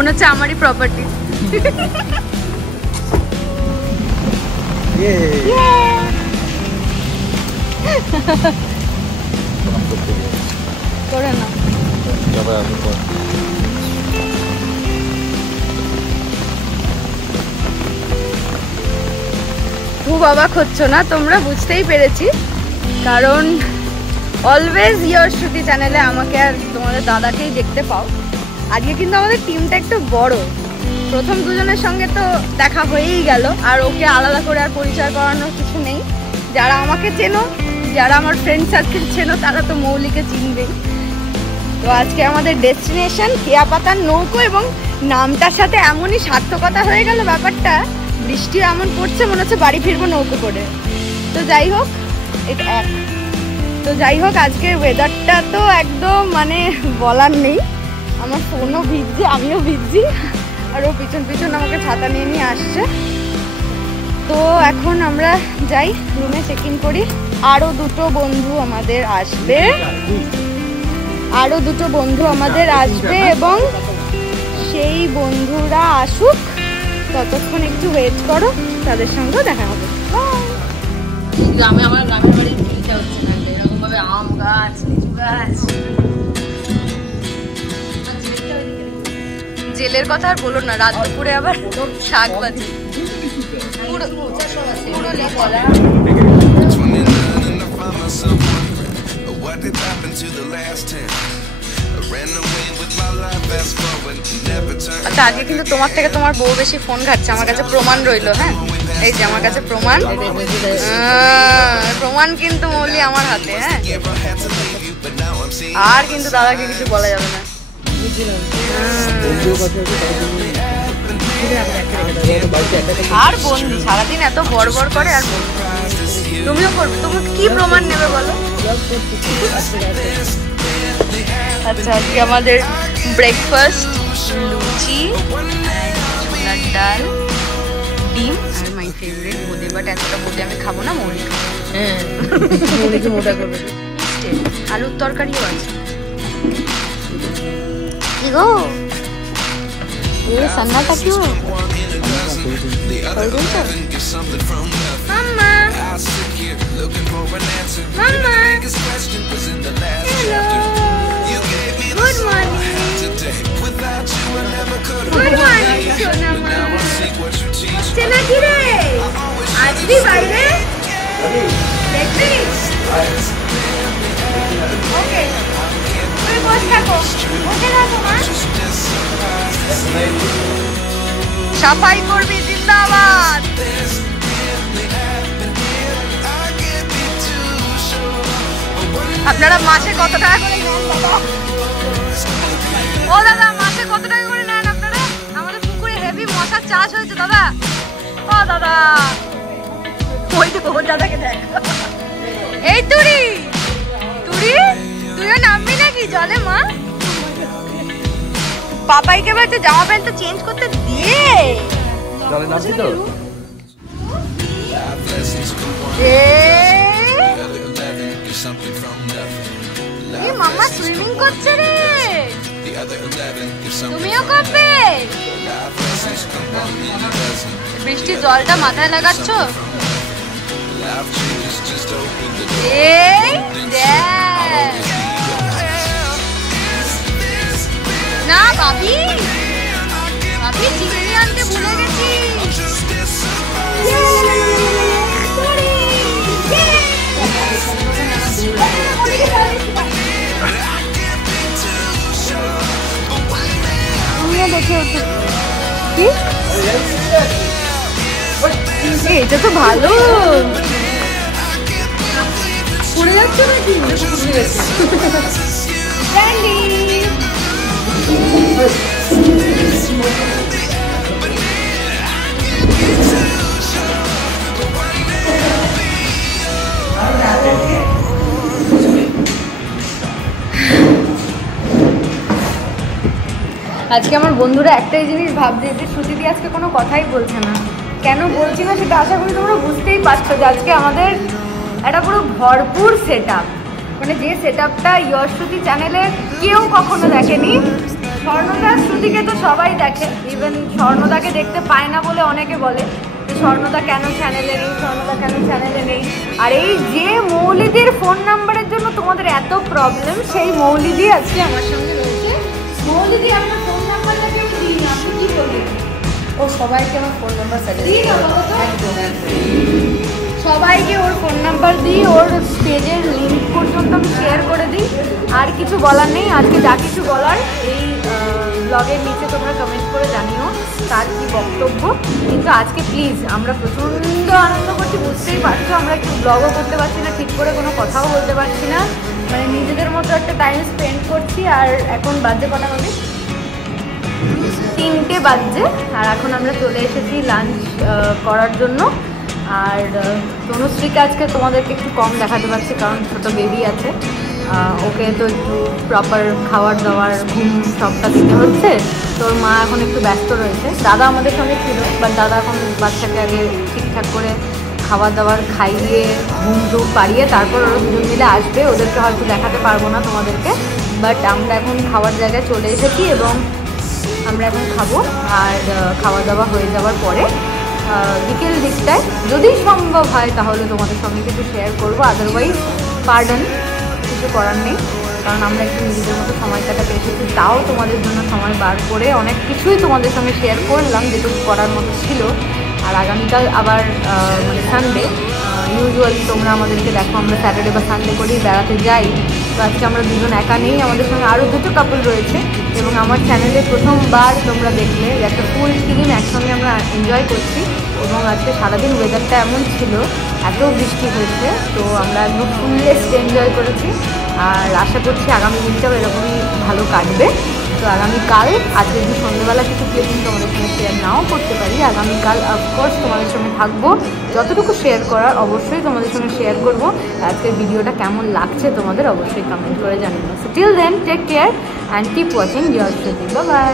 মনে হচ্ছে আমারই প্রপার্টি। করে না খুব অবাক হচ্ছ না তোমরা, বুঝতেই পেরেছি, কারণ অলওয়েজ ইয়র্শশ্রুতি চ্যানেলে আমাকে আর তোমাদের দাদাকেই দেখতে পাও। আজকে কিন্তু আমাদের টিমটা একটু বড়, প্রথম দুজনের সঙ্গে তো দেখা হয়েই গেল, আর ওকে আলাদা করে আর পরিচয় করানোর কিছু নেই। যারা আমাকে চেনো, যারা আমার ফ্রেন্ড সার্কেল চেনো, তারা তো মৌলিকে চিনবেই। তো আজকে আমাদের ডেস্টিনেশন কেয়াপাতার নৌকো, এবং নামটার সাথে এমনই সার্থকতা হয়ে গেল ব্যাপারটা, বৃষ্টি এমন পড়ছে মনে হচ্ছে বাড়ি ফিরবো নৌকো করে। তো যাই হোক, আজকের ওয়েদারটা তো একদম মানে বলার নেই। আমার ফোনও ভিজছে, আমিও ভিজছি, আর ও পিছন পিছন আমাকে ছাতা নিয়ে নিয়ে আসছে। তো এখন আমরা যাই, রুমে চেক ইন করি। আরও দুটো বন্ধু আমাদের আসবে, এবং সেই বন্ধুরা আসুক, ততক্ষণ একটু ওয়েট করো, তাদের সঙ্গেও দেখা হবে। গ্রামে আমার গ্রামের বাড়ি চিন্তা হচ্ছে না, এরকম ভাবে আম গাছ, লিচু গাছ। জেলের কথা আর বলো না, রাত দুপুরে আবার শাক বাজি পুরো আচ্ছা, আজকে কিন্তু তোমার থেকে তোমার বউ বেশি ফোন ঘাটছে, আমার কাছে প্রমাণ রইলো। হ্যাঁ, এই যে আমার কাছে প্রমাণ কিন্তু মৌলি আমার হাতে। হ্যাঁ, আর কিন্তু দাদাকে কিছু বলা যাবে না। আর বন্ধু সারাদিন এত বড় করে, আর তুমিও করবে, তুমি কি প্রমাণ নেবে বলো? আচ্ছা, আজকে আমাদের ব্রেকফাস্ট লুচি, ছোলার ডাল, ডিম, আর মাই ফেভারিট বোঁদে। বাট এতটা বোঁদে আমি খাবো না, মৌলিক। হ্যাঁ, মৌলিকে মোটা করবে। আলুর তরকারিও আছে। কি গো, এ সন্নাটা কি? মাম্মা, মাম্মা, হ্যালো, গুড মর্নিং, সোনা মা। হচ্ছে নাকি রে, আসবি বাইরে দেখবি? ওকে, তুই বসে থাকো মা। সাফাই করবি, জিন্দাবাদ। আপনারা মাসে কত টাকা করে নেন দাদা? ও দাদা, মাসে কত টাকা করে নেন আপনারা? আমাদের পুকুরে হেভি মশার চাষ হয়েছে দাদা। ও দাদা, ওই তো ওর দাদাকে দেখ। এই তুইও নামবি নাকি জলে মা? পাপাইকে বলতে জামা প্যান্ট তো চেঞ্জ করতে দিয়ে জলে নামছি তো। মামা সুইমিং করছে রে, তুমিও করবে? বৃষ্টির জলটা মাথায় লাগাচ্ছ? এই দেখ না, ভাবি চিংড়ি আনতে ভুলে গেছি। এটা তো ভালো, পড়ে যাচ্ছে নাকি? আজকে আমার বন্ধুরা একটাই জিনিস ভাবছে যে শ্রুতিদি আজকে কোনো কথাই বলছে না। কেন বলছি না সেটা আশা করি তোমরা বুঝতেই পারছো যে আজকে আমাদের একটা পুরো ভরপুর সেট আপ, মানে যে সেট আপটা ইয়র্শশ্রুতি চ্যানেলে কেউ কখনো দেখেনি, স্বর্ণদা শ্রুতিকে তো সবাই দেখে, ইভেন স্বর্ণদাকে দেখতে পায় না বলে অনেকে বলে স্বর্ণদা কেন চ্যানেলে নেই, স্বর্ণদা কেন চ্যানেলে নেই। আর এই যে মৌলিদির ফোন নাম্বারের জন্য তোমাদের এত প্রবলেম, সেই মৌলিদি আজকে আমার সঙ্গে রয়েছে। মৌলিদি আপনার ফোন নাম্বারটা কেউ দিই না, আপনি কি বলবেন? ও সবাইকে আমার ফোন নাম্বার দিই না বলো তো? একদম সবাইকে ওর ফোন নাম্বার দিই, ওর পেজের লিঙ্ক পর্যন্ত আমি শেয়ার করে দিই। আর কিছু বলার নেই, আজকে যা কিছু বলার এই ব্লগের নিচে তোমরা কমেন্ট করে জানিও তার কি বক্তব্য। কিন্তু আজকে প্লিজ, আমরা প্রচণ্ড আনন্দ করছি, বুঝতেই পারছো, আমরা একটু ব্লগও করতে পারছি না, ঠিক করে কোনো কথাও বলতে পারছি না, মানে নিজেদের মতো একটা টাইম স্পেন্ড করছি। আর এখন বাজে কটা বাজে? 3টে বাজছে। আর এখন আমরা চলে এসেছি লাঞ্চ করার জন্য। আর তনুশ্রীকে আজকে তোমাদেরকে একটু কম দেখাতে পারছি, কারণ ছোটো বেবি আছে, ওকে তো একটু প্রপার খাবার দাবার ঘুম সবটা দিতে হচ্ছে। তোর মা এখন একটু ব্যস্ত রয়েছে। দাদা আমাদের সঙ্গে ছিল, বাট দাদা এখন বাচ্চাকে আগে ঠিকঠাক করে খাবার দাবার খাইয়ে ঘুম টুম পাড়িয়ে তারপর ওরা দুজন মিলে আসবে। ওদেরকে হয়তো দেখাতে পারবো না তোমাদেরকে, বাট আমরা এখন খাওয়ার জায়গায় চলে এসেছি এবং আমরা এখন খাবো। আর খাওয়া দাওয়া হয়ে যাওয়ার পরে বিকেল দিকটায় যদি সম্ভব হয় তাহলে তোমাদের সঙ্গে কিছু শেয়ার করবো, আদারওয়াইজ পার্ডন, কিছু করার নেই। কারণ আমরা একটু নিজেদের মতো সময় কাটাতে এসেছি, তাও তোমাদের জন্য সময় বার করে অনেক কিছুই তোমাদের সঙ্গে শেয়ার করলাম যেটুকু করার মতো ছিল। আর আগামীকাল আবার মানে সানডে, ইউজুয়ালি তোমরা আমাদেরকে দেখো আমরা স্যাটারডে বা সানডে করেই বেড়াতে যাই। তো আজকে আমরা দুজন একা নেই, আমাদের সঙ্গে আরও 2টো কাপল রয়েছে। এবং আমার চ্যানেলে প্রথমবার তোমরা দেখলে একটা ফুল ফিল্ম একসঙ্গে আমরা এনজয় করছি। এবং আজকে সারাদিন ওয়েদারটা এমন ছিল, এত বৃষ্টি হয়েছে, তো আমরা একদম ফুললেস্ট এনজয় করেছি। আর আশা করছি আগামী দিনটাও এরকমই ভালো কাটবে। তো আগামীকাল, আজকে যদি সন্ধ্যেবেলা কিছু ক্লিপিং তোমাদের সঙ্গে শেয়ার নাও করতে পারি, আগামীকাল অফকোর্স তোমাদের সঙ্গে থাকবো, যতটুকু শেয়ার করার অবশ্যই তোমাদের সঙ্গে শেয়ার করবো। আজকের ভিডিওটা কেমন লাগছে তোমাদের অবশ্যই কমেন্ট করে জানিও। So till then, take care and keep watching your Shruti. Bye bye.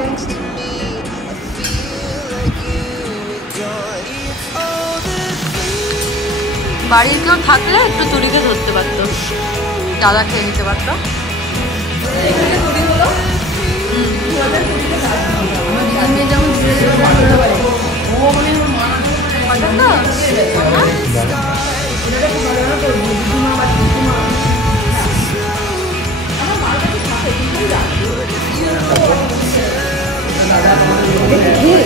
বাড়ির কেউ থাকলে একটু তুলিকে ধরতে পারতো, দাদা খেয়ে নিতে পারতো। Thank you.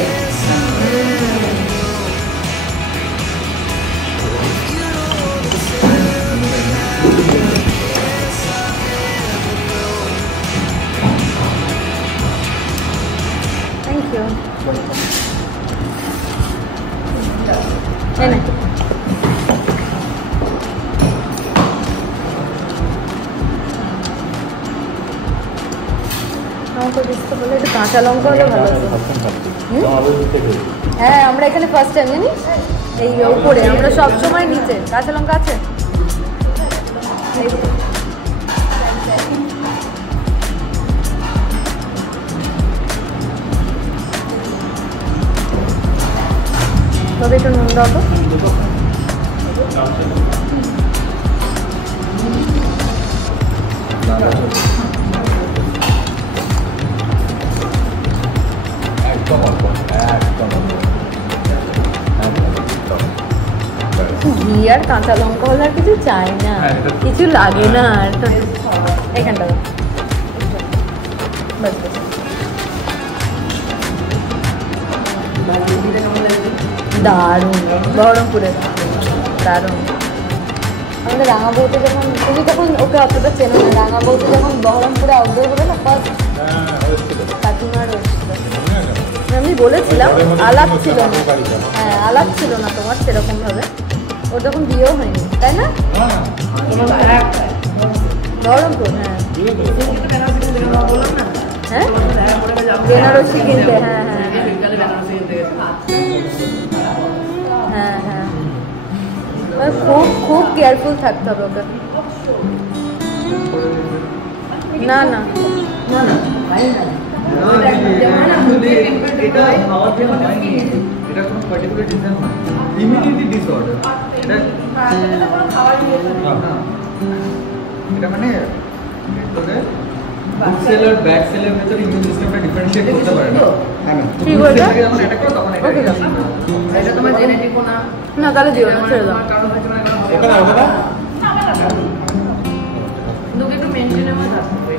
কাঁচা লঙ্কা হলে ভালো হতো। হ্যাঁ, আমরা এখানে ফার্স্ট টাইম জানি, এই উপরে আমরা সবসময় নিচে। কাঁচা লঙ্কা আছে? তবে একটু নুন দাও তো। ঘি আর কাঁচা লঙ্কা হলে আর কিছু চাই না, কিছু লাগে না। আর এখানটা দারুণ, বহরমপুরের দারুণ। আমাদের রাঙা বউতে যখন, তুমি তখন ওকে অতটা চেনো না, রাঙা বউতে যখন বহরমপুরে আউটডোর হলো না ফার্স্ট, কাকিমার আমি বলেছিলাম, আলাপ ছিল না। হ্যাঁ, আলাপ ছিল না তোমার সেরকম ভাবে, ওর যখন বিয়েও হয়নি, তাই না? বহরমপুর, হ্যাঁ হ্যাঁ, বেনারসি কিনতে। হ্যাঁ হ্যাঁ হ্যাঁ হ্যাঁ, খুব খুব কেয়ারফুল থাকতে হবে ওকে। না না না না, এটা কোনো পার্টিকুলার ডিজাইন না, ইমিউনিটি ডিসঅর্ডার। এটা মানে ভিতরে গুড সেল আর ব্যাড সেলের ভিতরে ইমিউন সিস্টেমটা ডিফারেন্সিয়েট করতে পারে না। হ্যাঁ না। ঠিক আছে। যখন অ্যাটাক করে তখন এটা এটা তোমার জেনেটিকও না। না তাহলে দিও না, ছেড়ে দাও। ওখানে ওখানে দুটো একটু মেনটেনের মধ্যে থাকবে।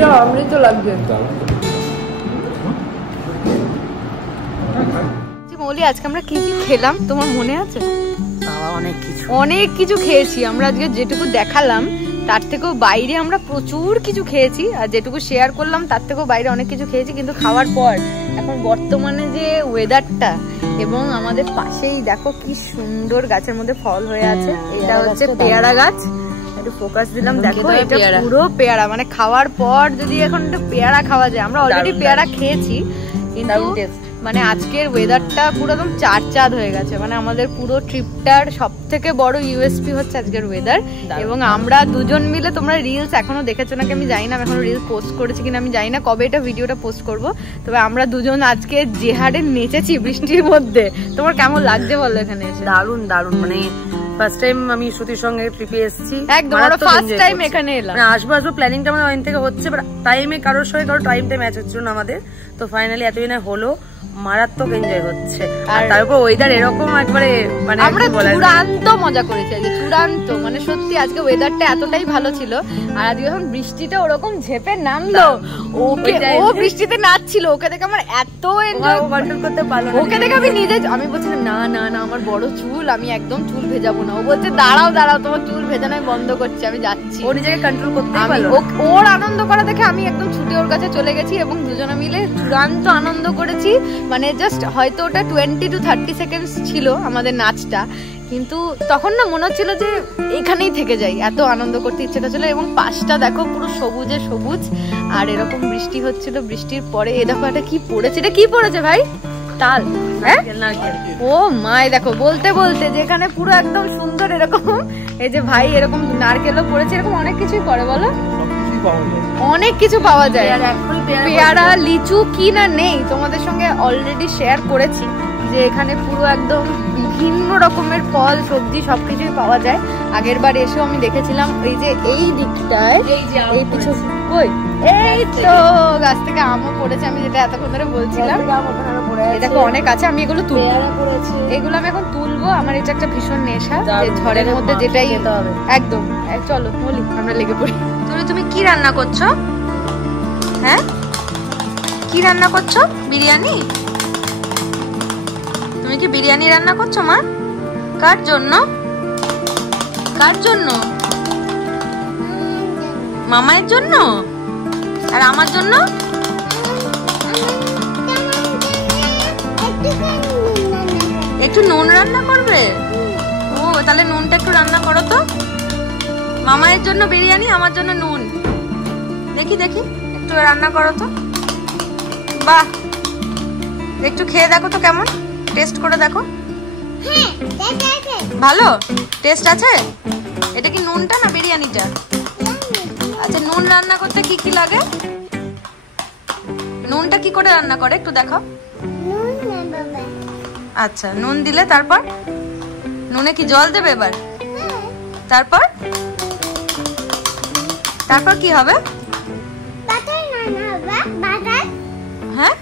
যা অমৃত লাগছে। মৌলি, আজকে আমরা কি কি খেলাম তোমার মনে আছে? বাবা অনেক কিছু খেয়েছি আমরা আজকে, যেটুকু দেখালাম তার থেকেও বাইরে আমরা প্রচুর কিছু খেয়েছি, আর যেটুকু শেয়ার করলাম তার থেকেও বাইরে অনেক কিছু খেয়েছি। কিন্তু খাওয়ার পর এখন বর্তমানে যে ওয়েদারটা, এবং আমাদের পাশেই দেখো কি সুন্দর গাছের মধ্যে ফল হয়ে আছে। এটা হচ্ছে পেয়ারা গাছ, একটু ফোকাস দিলাম, দেখো এটা পুরো পেয়ারা। মানে খাওয়ার পর যদি এখন একটু পেয়ারা খাওয়া যায়, আমরা অলরেডি পেয়ারা খেয়েছি, কিন্তু মানে আজকের ওয়েদারটা পুরো একদম চাঁদ হয়ে গেছে। মানে আমাদের পুরো ট্রিপটার সব থেকে বড় ইউএসপি হচ্ছে আজকের ওয়েদার। এবং আমরা দুজন মিলে, তোমরা রিলস এখনো দেখেছো নাকি আমি জানি না, আমি এখনো রিলস পোস্ট করেছি কিনা আমি জানি না, কবে এটা ভিডিওটা পোস্ট করব। তবে আমরা দুজন আজকে যে হারে নেচেছি বৃষ্টির মধ্যে, তোমার কেমন লাগছে বলো এখানে এসে? দারুণ দারুণ, মানে ফার্স্ট টাইম আমি শ্রুতির সঙ্গে ট্রিপে এসেছি, একদম ফার্স্ট টাইম এখানে এলাম। মানে আসবো প্ল্যানিংটা আমাদের ওখান থেকে হচ্ছে, বাট টাইমে কারোর সঙ্গে কারো টাইমটা ম্যাচ হচ্ছিল না আমাদের। তো ফাইনালি এতদিনে হলো, মারাত্মক এনজয় হচ্ছে। আর তারপর ওয়েদার এরকম একবারে, মানে আমরা চূড়ান্ত মজা করেছি আজকে, চূড়ান্ত। মানে সত্যি আজকে ওয়েদারটা এতটাই ভালো ছিল, আর আজকে যখন বৃষ্টিটা ওরকম ঝেপে নামলো, ও বৃষ্টিতে নাচছিল, ওকে দেখে আমার এত এনজয় কন্ট্রোল করতে পারলো। ওকে দেখে আমি নিজে, আমি বলছি না না না আমার বড় চুল, আমি একদম চুল ভেজাবো না। ও বলছে দাঁড়াও দাঁড়াও, তোমার চুল ভেজানো বন্ধ করছি, আমি যাচ্ছি। ও নিজেকে কন্ট্রোল করতে পারলো। ওর আনন্দ করা দেখে আমি একদম ছুটে ওর কাছে চলে গেছি, এবং দুজনে মিলে চূড়ান্ত আনন্দ করেছি। মানে জাস্ট হয়তো ওটা 20 to 30 সেকেন্ডস ছিল আমাদের নাচটা, কিন্তু তখন না মনে হচ্ছিল যে এখানেই থেকে যাই, এত আনন্দ করতে ইচ্ছেটা ছিল। এবং পাশটা দেখো পুরো সবুজে সবুজ, আর এরকম বৃষ্টি হচ্ছিল। বৃষ্টির পরে এ দেখো এটা কি পড়েছে, এটা কি পড়েছে ভাই? তাল, হ্যাঁ? ও মাই, দেখো বলতে বলতে যেখানে পুরো একদম সুন্দর এরকম, এই যে ভাই এরকম নারকেলও পড়েছে, এরকম অনেক কিছুই পড়ে বলো, অনেক কিছু পাওয়া যায়। পেয়ারা, লিচু কি না নেই তোমাদের সঙ্গে অলরেডি শেয়ার করেছি, যে এখানে পুরো একদম বিভিন্ন রকমের ফল সবজি সবকিছুই পাওয়া যায়। আগের বার এসেও আমি দেখেছিলাম এই যে এই দিকটায়, এই পিছু কই, এই তো গাছ থেকে আমও পড়েছে, আমি যেটা এতক্ষণ ধরে বলছিলাম। দেখো অনেক আছে, আমি এগুলো তুলবো, এগুলো আমি এখন তুলবো। আমার এটা একটা ভীষণ নেশা, যে ঝড়ের মধ্যে যেটাই একদম। চলো বলি, আমরা লেগে পড়ি। তুমি কি রান্না করছো? হ্যাঁ, কি রান্না করছো? বিরিয়ানি? তুমি কি বিরিয়ানি রান্না করছো মা? কার জন্য? কার জন্য? মামায়ের জন্য? আর আমার জন্য? একটু নুন রান্না করবে? ও তাহলে নুনটা একটু রান্না করো তো। মামায়ের জন্য বিরিয়ানি, আমার জন্য নুন। দেখি দেখি একটু রান্না করো তো। বাহ, একটু খেয়ে দেখো তো কেমন, টেস্ট করে দেখো। ভালো টেস্ট আছে? এটা কি নুনটা না বিরিয়ানিটা? আচ্ছা, নুন রান্না করতে কি কি লাগে? নুনটা কি করে রান্না করে একটু দেখাও। আচ্ছা, নুন দিলে তারপর নুনে কি জল দেবে এবার? তারপর তারপর কি হবে? হ্যাঁ,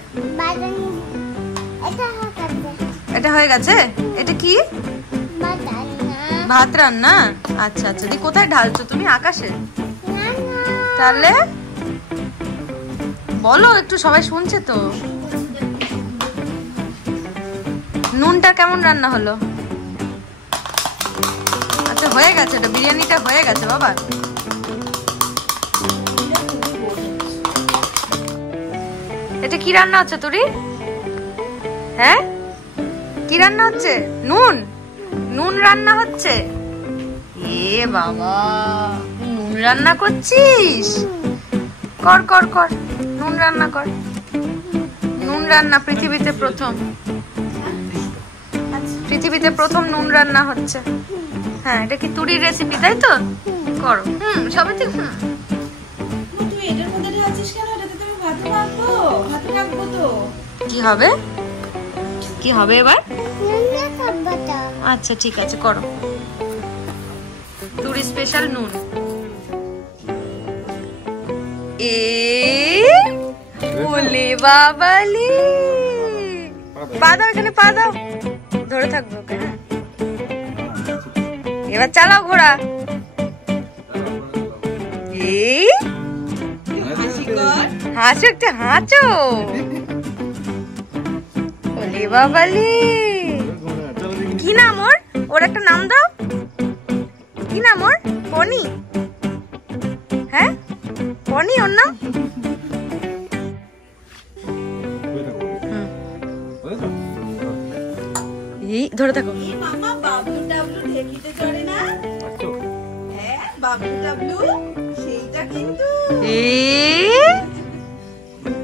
এটা হয়ে গেছে। এটা কি? ভাত রান্না। আচ্ছা আচ্ছা, দি কোথায় ঢালছো তুমি? আকাশে? তাহলে বলো একটু, সবাই শুনছে তো। নুনটা কেমন রান্না হলো? আচ্ছা হয়ে গেছে, এটা বিরিয়ানিটা হয়ে গেছে বাবা। এটা কি রান্না হচ্ছে তুরি? হ্যাঁ, কি রান্না হচ্ছে? নুন, নুন রান্না হচ্ছে। এ বাবা, নুন রান্না করছিস? কর কর কর, নুন রান্না কর। নুন রান্না পৃথিবীতে প্রথম, পৃথিবীতে প্রথম নুন রান্না হচ্ছে। হ্যাঁ, এটা কি তুরির রেসিপি তাই তো? করো। সবাই ঠিক। তুই এটার মধ্যে ঢালছিস কেন? এটাতে তুমি ভাত রাখবো, ভাত রাখবো তো। কি হবে? কি হবে এবার? আচ্ছা ঠিক আছে, করো। তুরি ওই স্পেশাল নুন। ওলে বাবালি, পা দাও এখানে, পা দাও, ধরে থাকবো ওকে। হ্যাঁ এবার চালাও ঘোড়া। হাসো একটা, হাঁচো। ওলে বাবালি, কি নাম ওর? ওর একটা নাম দাও। কি নাম ওর? পনি? হ্যাঁ পনি ওর নাম? ধরে থাকো। মামা বাবলু টাবলু ঢেকিতে চড়ে না? হ্যাঁ বাবলু টাবলু সেইটা কিন্তু,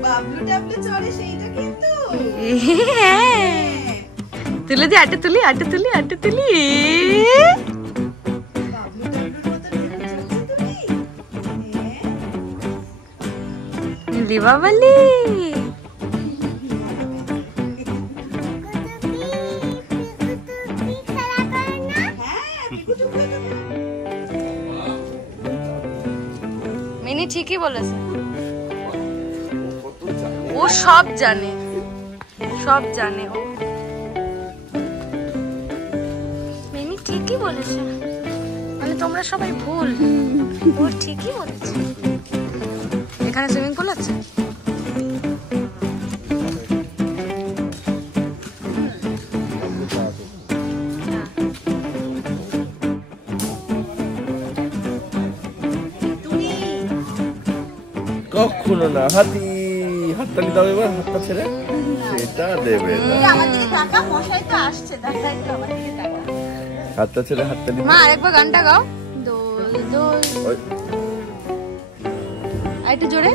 বাবলু টাবলু চড়ে সেইটা কিন্তু। তুলে দি, আটে তুলি, আটে তুলি, আটে তুলি। বাবলু টাবলুর মতো চলছে তুমি? লিবাবালি, মিনি ঠিকই বলেছে, ও সব জানে, সব জানে ও। মিনি ঠিকই বলেছে, মানে তোমরা সবাই ভুল, ও ঠিকই বলেছে। এখানে সুইমিং পুল আছে? কখনো না। হাতি, হাততালি দাও এবার, হাতটা ছেড়ে। সেটা দেবে না, আমার দিকে তাকা, মশাই তো আসছে, দেখা একটু আমার দিকে তাকা। হাতটা ছেড়ে হাততালি মা আরেকবার গানটা গাও। দোল দোল, আর একটু জোরে।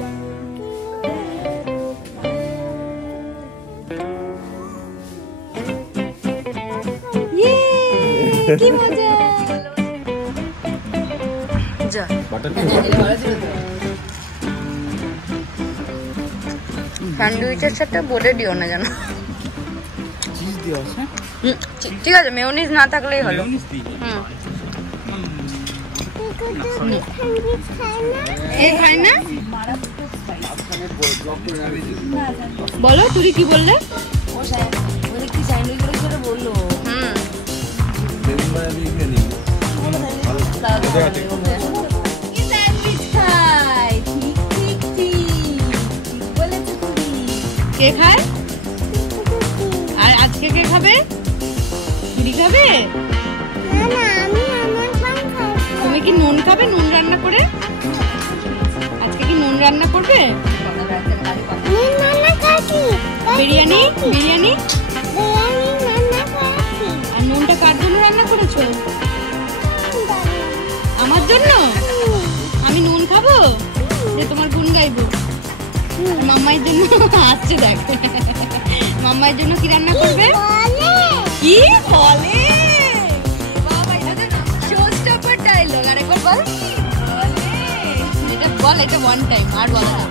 কি মজা। যা স্যান্ডউইচের সাথে বলে দিও না যেন। চিজ দিও আছে? ঠিক আছে, মেয়োনিজ না থাকলেই হলো। এই খাই না? বলো তুমি কি বললে? কি স্যান্ডউইচ করে বললো। স্যান্ডউইচ খাই, ঠিক ঠিক ঠিক বলেছো তুমি। কে খায়? আর আজকে কে খাবে? চুরি খাবে? তুমি কি নুন খাবে? নুন রান্না করে? আজকে কি নুন রান্না করবে? বিরিয়ানি? বিরিয়ানি? আর নুনটা কার জন্য রান্না করেছো? আমার জন্য? আমি নুন খাবো? যে তোমার গুণ গাইবো? মাম্মাইয়ের জন্য আসছে দেখ। মাম্মাইয়ের জন্য কি রান্না করবে? কি বলে? শোস্টপার ডায়লগ আরেকবার বল। এটা বল, এটা ওয়ান টাইম, আর বলা না।